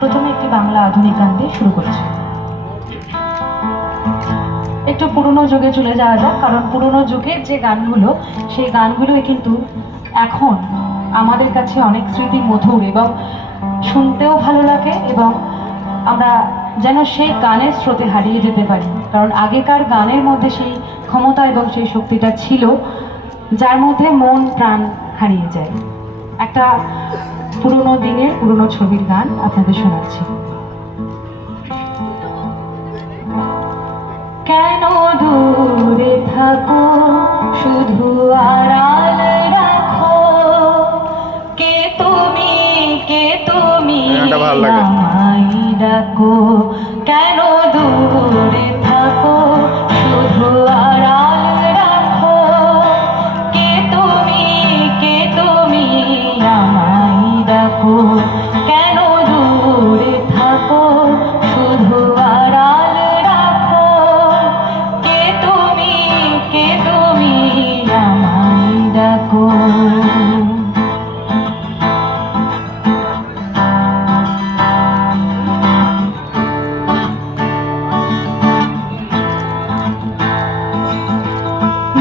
প্রথমে একটি বাংলা আধুনিক গান দিয়ে শুরু করছি। একটু পুরনো যুগে চলে যাওয়া যাক, কারণ পুরনো যুগের যে গানগুলো, সেই গানগুলোই কিন্তু এখন আমাদের কাছে অনেক স্মৃতি মধুর এবং শুনতেও ভালো লাগে, এবং আমরা যেন সেই গানের স্রোতে হারিয়ে যেতে পারি। কারণ আগেকার গানের মধ্যে সেই ক্ষমতা এবং সেই শক্তিটা ছিল, যার মধ্যে মন প্রাণ হারিয়ে যায়। একটা পুরনো দিনের পুরনো ছবির গান আপনাদের শোনাচ্ছি। কেন দূরে থাকো, শুধু আড়াল রাখো, কে তুমি আমায় ডাকো। কেন দূরে থাকো, শুধু আড়াল রাখো, কে তুমি আমায় ডাকো। কেন দূরে থাকো, শুধু আড়াল রাখো, কে তুমি আমায় ডাকো।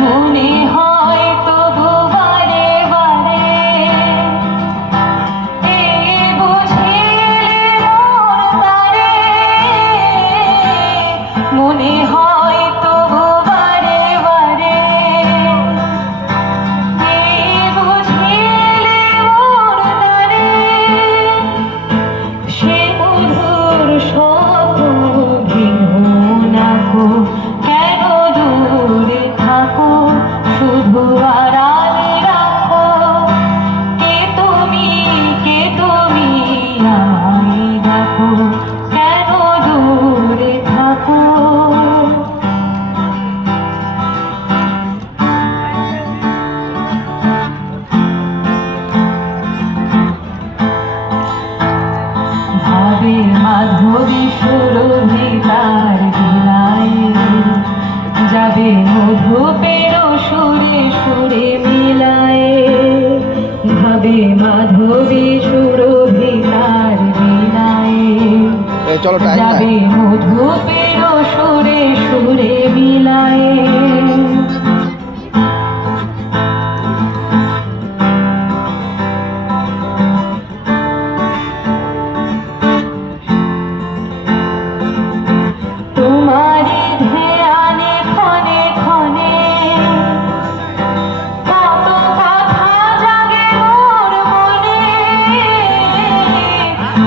মনে হয় তবু বারে বারে বুঝিলে মোর তারে, মনে হয় তবু বারে বারে বুঝিলে মোর তারে, সে মধুর স্বপ্ন ভেঙো না গো। কেন দূরে থাকো, শুধু আড়াল রাখো, কে তুমি আমায় ডাকো। কেন দূরে থাকো। ভাবে মাধবী সুরভি তার বিলায়, যাবে মধুপের সুরে সুরে মিলায়। ভাবে মাধবী সুরভি তার বিলায়, যাবে মধুপের সুরে সুরে মিলায়। তোমারি ধ্যানে ক্ষণে ক্ষণে কত কথা জাগে মোর মনে।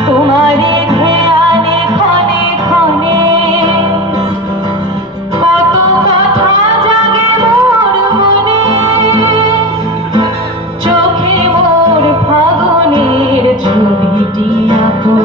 তোমারি ধ্যানে ক্ষণে ক্ষণে কত কথা জাগে মোর মনে। চোখে মোর ফাগুনের ছবিটি আঁকো,